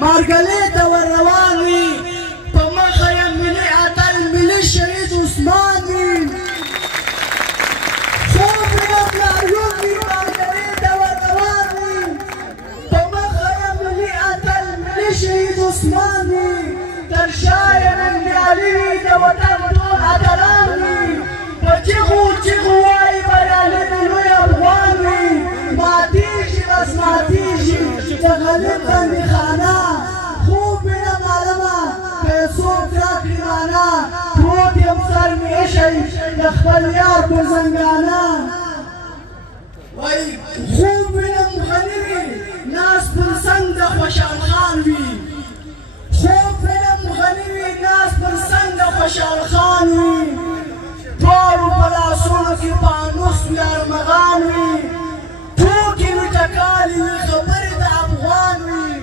مارګلې ته ور روان وي په مخه یې ملي اتل ملي شهید عثمان وي خوب مې پلارون وي مارګلې ته ور روان وي په مخه یې ملي اتل ملي شهید عثمان وي تر شا یې ننګیالي وي د وطن ټول اتلان وي په چیغو چیغو وایي بریالي د لوی افغان وي ماتېږي بس ماتېږي د غریب بندیخانه خوب مې نه معلومه پیسو پرا کړي مانا پروت یم سر مې ایښی د خپل یار په زنګانه وایي خوب مې نه غني وي ناز پر څنګ د خوشحال خان وي خوب مې نه غني وي ناز پر څنګ د خوشحال خان وي ټولو په لاسونو کې پانوس وي ارمغان وي ټوکې مې ټکالې وي خبرې د افغان وي